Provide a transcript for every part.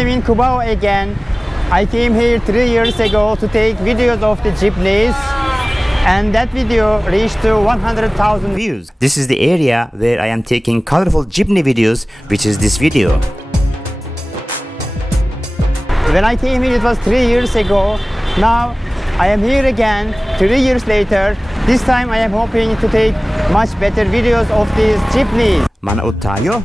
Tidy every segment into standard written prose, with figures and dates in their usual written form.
am in Cubao again. I came here 3 years ago to take videos of the jeepneys, and that video reached to 100,000 views. This is the area where I am taking colorful jeepney videos, which is this video. When I came here it was 3 years ago. Now I am here again 3 years later. This time I am hoping to take much better videos of these jeepneys. Manood tayo?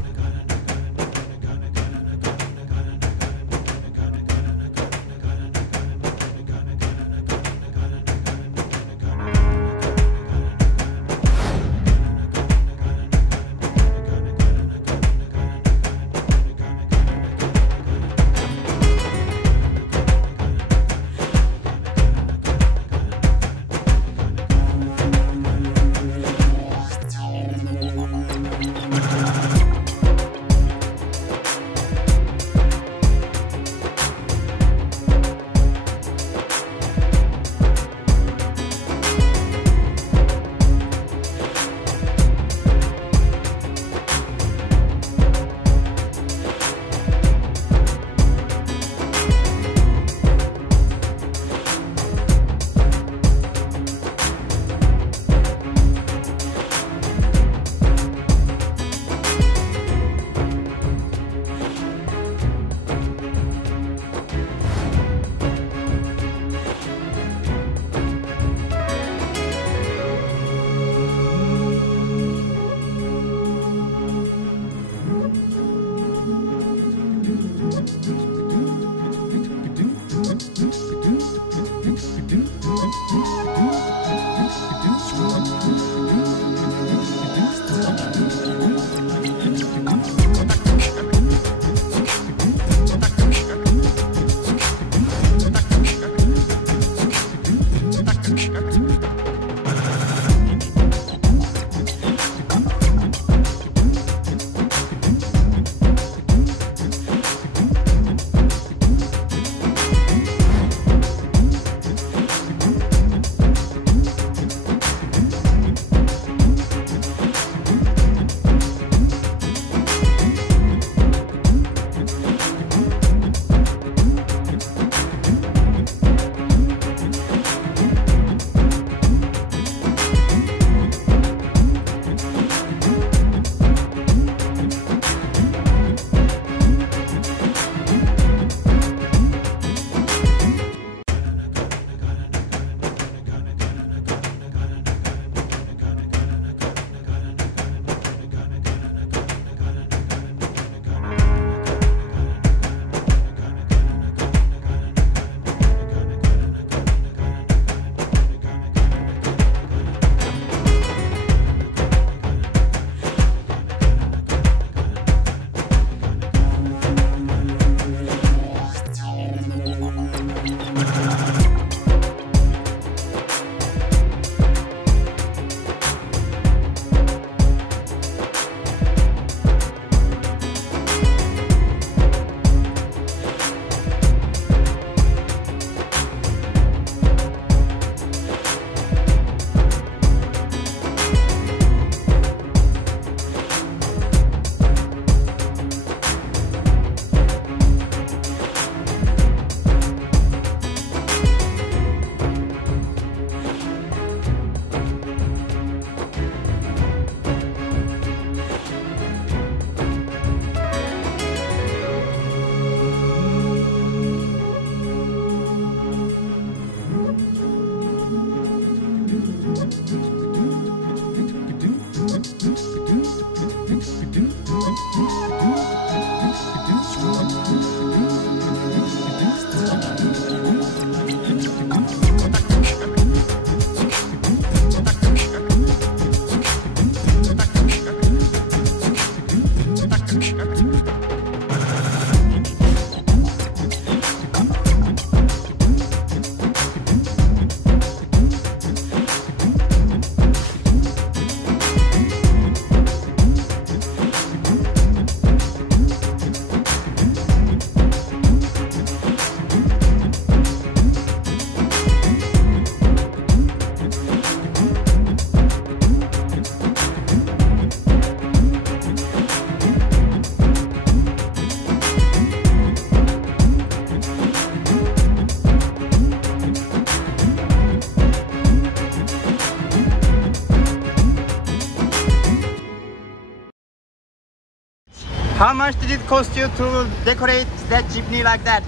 much did it cost you to decorate that jeepney like that?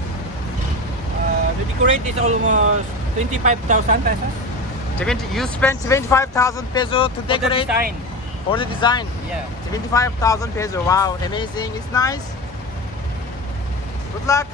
The decorate is almost 25,000 pesos. You spent 25,000 pesos to For the decorate design. for the design. Yeah. 25,000 pesos. Wow, amazing. It's nice. Good luck.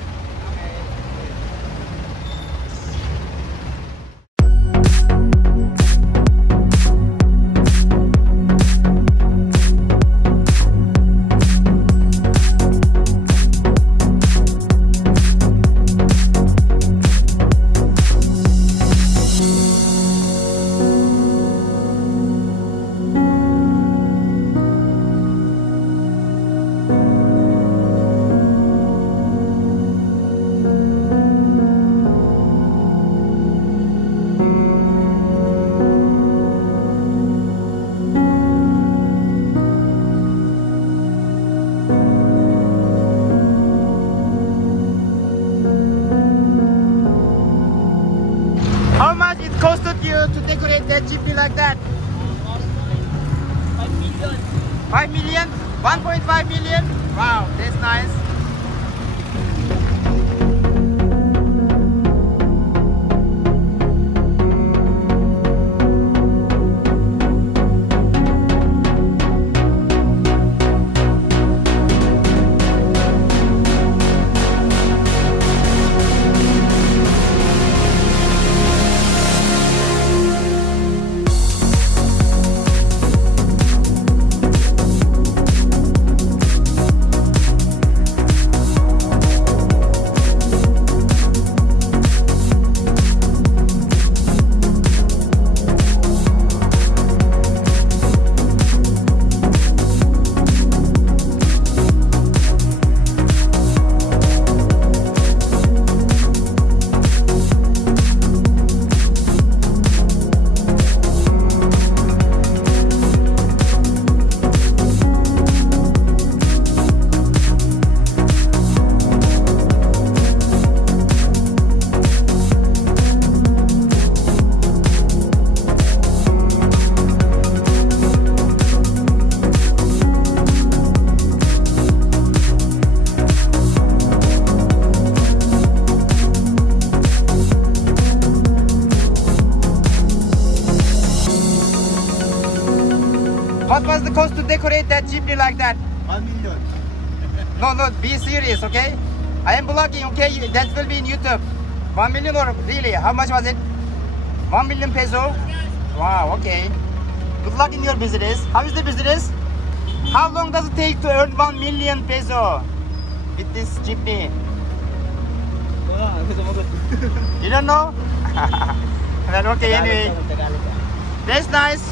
How much it costed you to decorate that jeepney like that? 5 million. 5 million? 1.5 million? Wow, that's nice. What was the cost to decorate that jeepney like that? 1 million. No, be serious, okay? I am vlogging, okay? That will be in YouTube. 1 million or really? How much was it? 1 million peso? Wow, okay. Good luck in your business. How is the business? How long does it take to earn 1 million peso with this jeepney? You don't know? Well, okay, anyway. That's nice.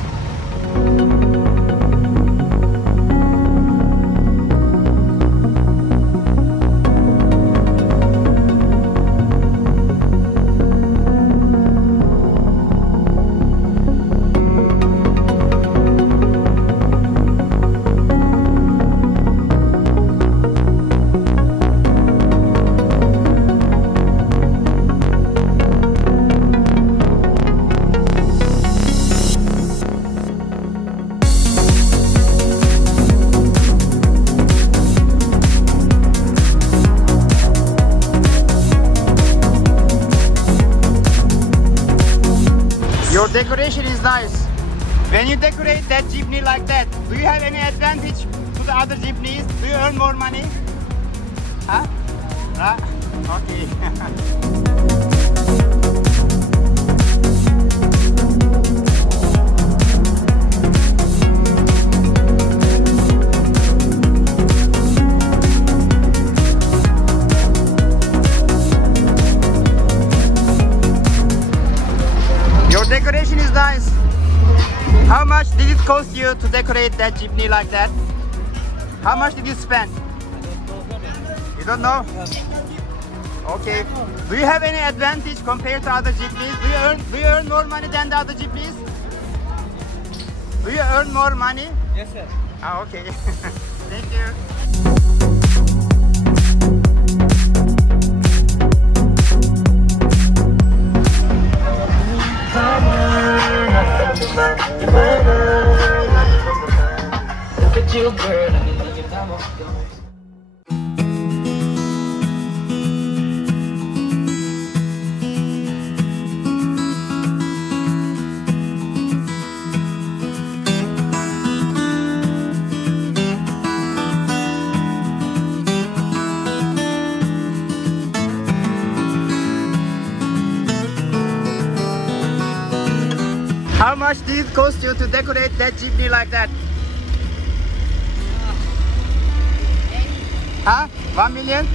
Your decoration is nice. When you decorate that jeepney like that, do you have any advantage to the other jeepneys? Do you earn more money? Huh? Okay. Your decoration is nice. How much did it cost you to decorate that jeepney like that? How much did you spend? You don't know? Okay. Do you have any advantage compared to other jeepneys? Do you earn more money than the other jeepneys? Do you earn more money? Yes, sir. Ah, okay. Thank you. much did it cost you to decorate that jeepney like that? Huh? 1 million?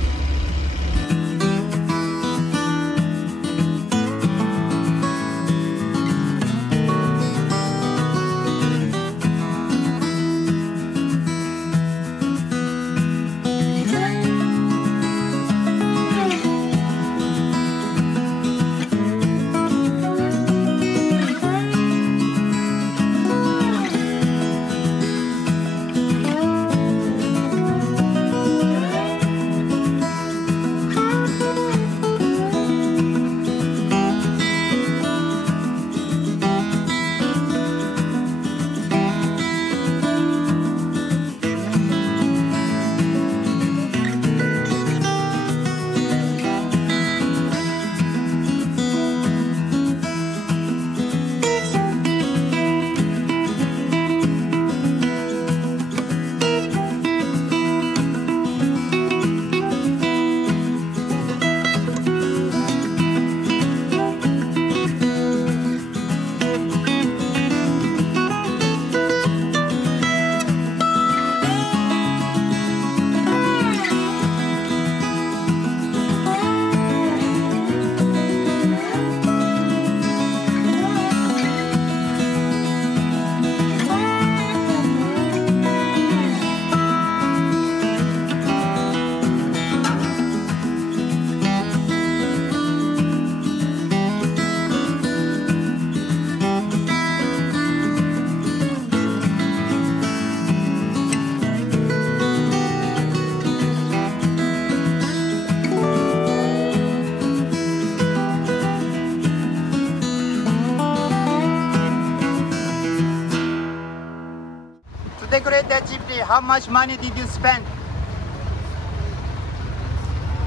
Decorate that jeepney. How much money did you spend?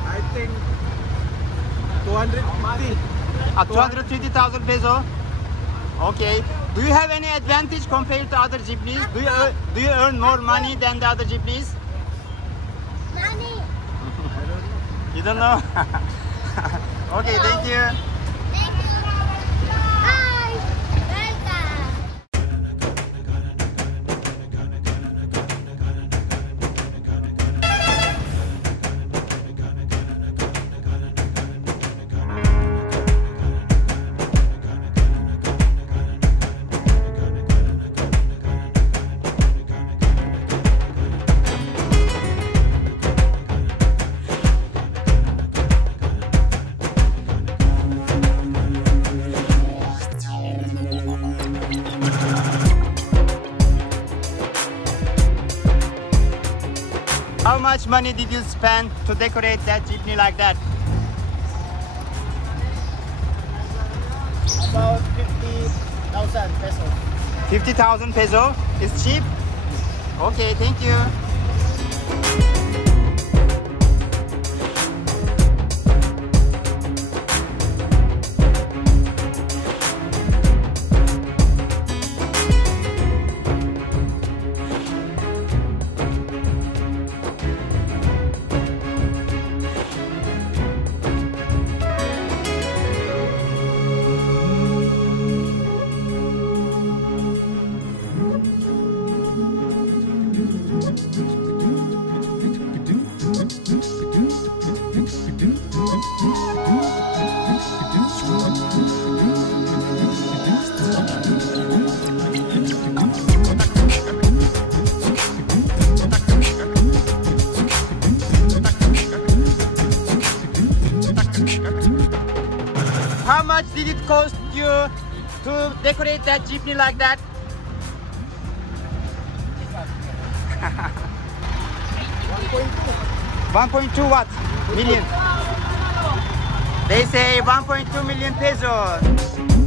I think 250. 250,000 peso. Okay. Do you have any advantage compared to other jeepneys? Do you earn more money than the other jeepneys? Money. You don't know? Okay, thank you. Thank you. Bye. Welcome. How much money did you spend to decorate that jeepney like that? About 50,000 pesos. 50,000 peso? It's cheap? Okay, thank you. How much did it cost you to decorate that jeepney like that? 1.2 what? Million. They say 1.2 million pesos.